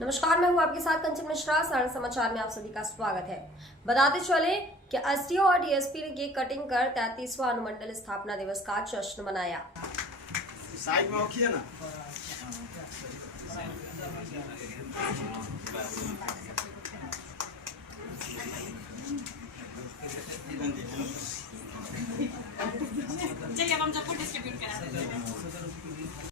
नमस्कार, मैं हूं आपके साथ कंचन मिश्रा। सारण समाचार में आप सभी का स्वागत है। बताते चले कि एसडीओ और डीएसपी ने केक कटिंग कर 33वां अनुमंडल स्थापना दिवस का जश्न मनाया। साइड में रखिए ना। चलिए अब हम सबको डिस्ट्रीब्यूट करा।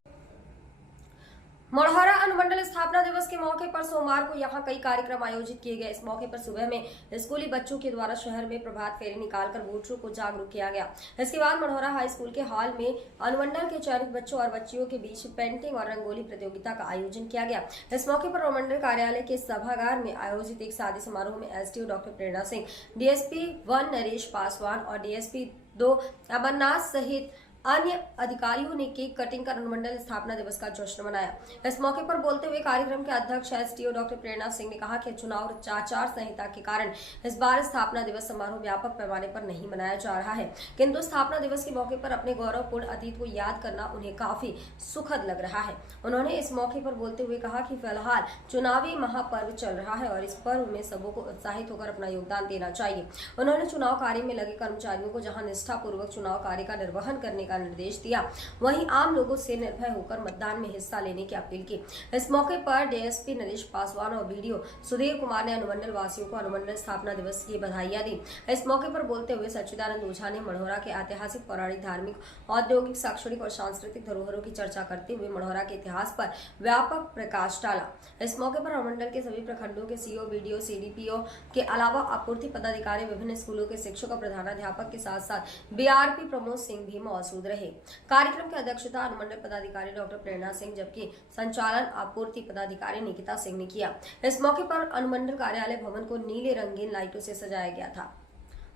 मढ़ौरा अनुमंडल स्थापना दिवस के मौके पर सोमवार को यहां कई कार्यक्रम आयोजित किए गए। इस मौके पर सुबह में स्कूली बच्चों के द्वारा शहर में प्रभात फेरी निकालकर वोटरों को जागरूक किया गया। इसके बाद मढ़ौरा हाई स्कूल के हॉल में अनुमंडल के चयनित बच्चों और बच्चियों के बीच पेंटिंग और रंगोली प्रतियोगिता का आयोजन किया गया। इस मौके पर अनुमंडल कार्यालय के सभागार में आयोजित एक शादी समारोह में एसडीओ डॉक्टर प्रेरणा सिंह, डीएसपी 1 नरेश पासवान और डीएसपी 2 अमरनाथ सहित अन्य अधिकारियों ने केक कटिंग कर अनुमंडल स्थापना दिवस का जश्न मनाया। इस मौके पर बोलते हुए कार्यक्रम के अध्यक्ष एसडीओ डॉक्टर प्रेरणा सिंह ने कहा कि चुनाव आचार संहिता के कारण इस बार स्थापना दिवस समारोह व्यापक पैमाने पर नहीं मनाया जा रहा है, किंतु स्थापना दिवस के मौके पर अपने गौरवपूर्ण अतीत को याद करना उन्हें काफी सुखद लग रहा है। उन्होंने इस मौके पर बोलते हुए कहा कि फिलहाल चुनावी महापर्व चल रहा है और इस पर्व में सबों को उत्साहित होकर अपना योगदान देना चाहिए। उन्होंने चुनाव कार्य में लगे कर्मचारियों को जहां निष्ठापूर्वक चुनाव कार्य का निर्वहन करने का निर्देश दिया, वहीं आम लोगों से निर्भय होकर मतदान में हिस्सा लेने की अपील की। इस मौके पर डीएसपी नरेश पासवान और बीडीओ सुधीर कुमार ने अनुमंडल वासियों को अनुमंडल स्थापना दिवस की बधाइयां दी। इस मौके पर बोलते हुए सच्चिदानंद ओझा ने मढ़ौरा के ऐतिहासिक, पौराणिक, धार्मिक, औद्योगिक, शैक्षणिक और सांस्कृतिक धरोहरों की चर्चा करते हुए मढ़ौरा के इतिहास पर व्यापक प्रकाश डाला। इस मौके पर अनुमंडल के सभी प्रखंडों के सीओ, बीडीओ, सीडीपीओ के अलावा आपूर्ति पदाधिकारी, विभिन्न स्कूलों के शिक्षक और प्रधानाध्यापक के साथ साथ बीआरपी प्रमोद सिंह भी मौजूद रहे। कार्यक्रम की अध्यक्षता अनुमंडल पदाधिकारी डॉक्टर प्रेरणा सिंह जबकि संचालन आपूर्ति पदाधिकारी निकिता सिंह ने किया। इस मौके पर अनुमंडल कार्यालय भवन को नीले रंगीन लाइटों से सजाया गया था।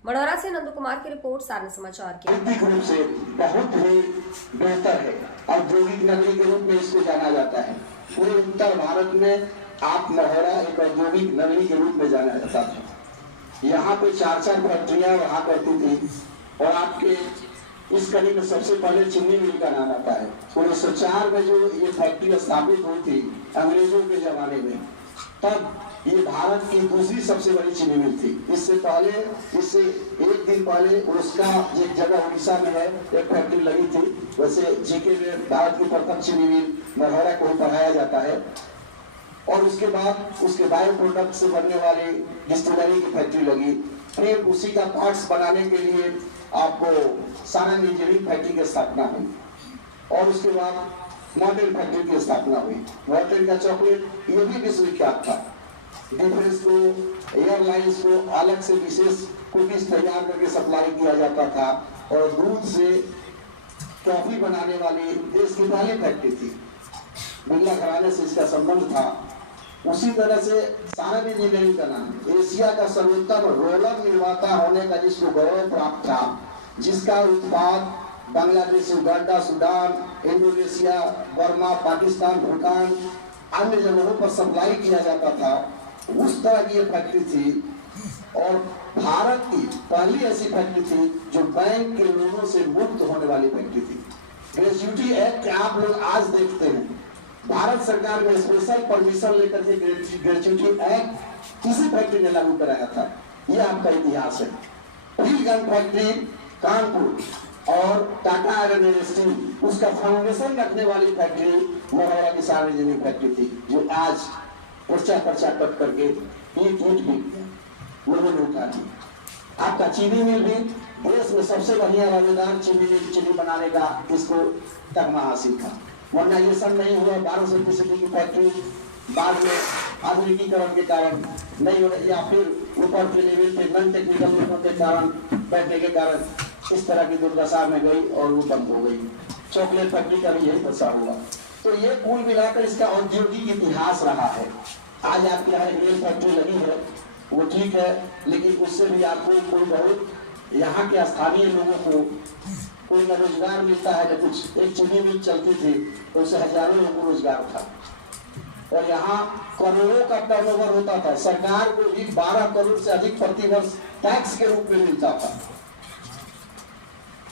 मढ़ौरा से नंद कुमार की रिपोर्ट, सारण समाचार की। रूप से बहुत ही बेहतर है। औद्योगिक नगरी के रूप में इसको जाना जाता है। पूरे उत्तर भारत में आप मढ़ौरा एक औद्योगिक नगरी के रूप में जाना जाता था। यहाँ पे 4-4 फैक्ट्रियां वहाँ करती थी और आपके इस कड़ी में सबसे पहले चीनी मिल का नाम आता है। 1904 में जो ये फैक्ट्री स्थापित हुई थी अंग्रेजों के जमाने में, तब ये भारत की दूसरी सबसे बड़ी चीनी मिल थी। इससे एक दिन पहले उसका एक जगह उड़ीसा में है, एक फैक्ट्री लगी थी। वैसे जीके में भारत की प्रथम चीनी मिल मढ़ौरा को पढ़ाया जाता है। और उसके बाद उसके बायो प्रोडक्ट से बनने वाली डिस्टिलरी की फैक्ट्री लगी। फिर उसी का पार्ट्स बनाने के लिए आपको सारण इंजीनियरिंग फैक्ट्री की स्थापना हुई और उसके बाद मॉडल फैक्ट्री की स्थापना हुई। मॉडल का चॉकलेट ये भी विश्वविख्यात था। डिफेंस को, एयरलाइंस को अलग से विशेष कुकीज तैयार करके सप्लाई किया जाता था और दूध से कॉफी बनाने वाली देश की पहली फैक्ट्री थी। बिरला घराने से इसका संबंध था। उसी तरह से सारण इंजीनियरिंग का नाम एशिया का सर्वोत्तम रोलर निर्माता होने का जिसको गौरव प्राप्त था, जिसका उत्पाद Bangladesh, Uganda, Sudan, Indonesia, Burma, Pakistan, Bhutan, अन्य जगहों पर सप्लाई किया जाता था, उस तरह की ये फैक्ट्री थी। और भारत की पहली ऐसी फैक्ट्री थी जो बैंक के लोगों से मुक्त होने वाली फैक्ट्री थी। ग्रेच्युटी एक्ट आप लोग आज देखते हैं, भारत सरकार ने स्पेशल परमिशन लेकर के ग्रेच्युटी एक्ट किसी फैक्ट्री ने लागू कराया था। यह आपका इतिहास है। गन फैक्ट्री कानपुर और टाटा आयरन एंड स्टील, उसका फाउंडेशन रखने वाली फैक्ट्री मढ़ौरा की सारण इंजीनियरिंग फैक्ट्री थी, जो आज पर्चा कट करके ईट भी लोगों ने उठा दी। आपका चीनी मिल भी देश में सबसे बढ़िया रवेदार चीनी बनाने का इसको तगमा हासिल था। वरना ये सब नहीं हुआ। 1200 की फैक्ट्री बाद में आधुनिकीकरण के कारण नहीं हो, या फिर ऊपर के लेवल पे नॉन टेक्निकल लोगों के कारण बैठने के कारण इस तरह की दुर्दशा में गई और वो बंद हो गई। चॉकलेट फैक्ट्री का भी यही दशा हुआ। तो ये कुल मिलाकर इसका औद्योगिक इतिहास रहा है। आज आपके यहाँ एक रेल फैक्ट्री लगी है, वो ठीक है, लेकिन उससे भी आपको कोई बहुत यहाँ के स्थानीय लोगों को कोई न रोजगार मिलता है न कुछ। एक चीनी मिल चलती थी तो उससे हजारों लोगों को रोजगार था और यहाँ करोड़ों का टर्नओवर होता था। सरकार को भी 12 करोड़ से अधिक प्रति वर्ष टैक्स के रूप में मिलता था।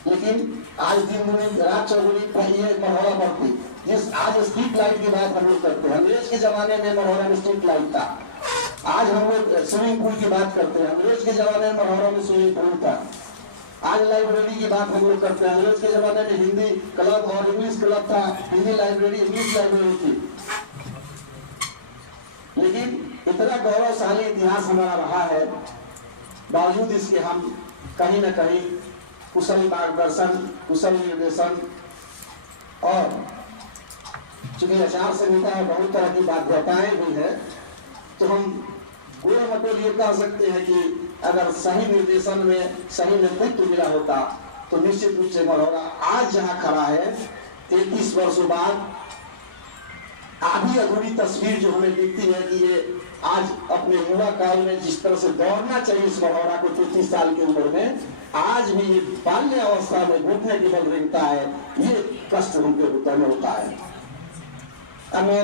लेकिन आज दिन रात चौगुनी मढ़ौरा बढ़ती जिस आज स्ट्रीट लाइट की बात हम लोग करते हैं, अंग्रेज के जमाने में मढ़ौरा में स्ट्रीट लाइट था। आज हम लोग स्विमिंग पूल की बात करते हैं, अंग्रेज के जमाने में मढ़ौरा में स्विमिंग पूल था। आज लाइब्रेरी की बात हम लोग करते हैं, अंग्रेज के जमाने में हिंदी क्लब और इंग्लिश क्लब था, हिंदी लाइब्रेरी इंग्लिश लाइब्रेरी थी। लेकिन इतना गौरवशाली इतिहास हमारा रहा है, बावजूद इसके हम कहीं न कहीं कुशल मार्गदर्शन, कुशल निर्देशन और चूंकि आचार संहिता में बहुत तरह की बाध्यताएं भी है, तो हम गोल मटोल ये कह सकते हैं कि अगर सही निर्देशन में सही नेतृत्व मिला होता तो निश्चित रूप से मढ़ौरा आज जहां खड़ा है 33 वर्षों बाद आधी अधूरी तस्वीर जो हमें दिखती है कि ये आज अपने युवा काल में जिस तरह से दौड़ना चाहिए इस मढ़ौरा को 33 साल की उम्र में, आज भी ये बाल्य अवस्था में घुटने की बल रेंगता है, ये कष्ट उनके हृदय में होता है। अब मैं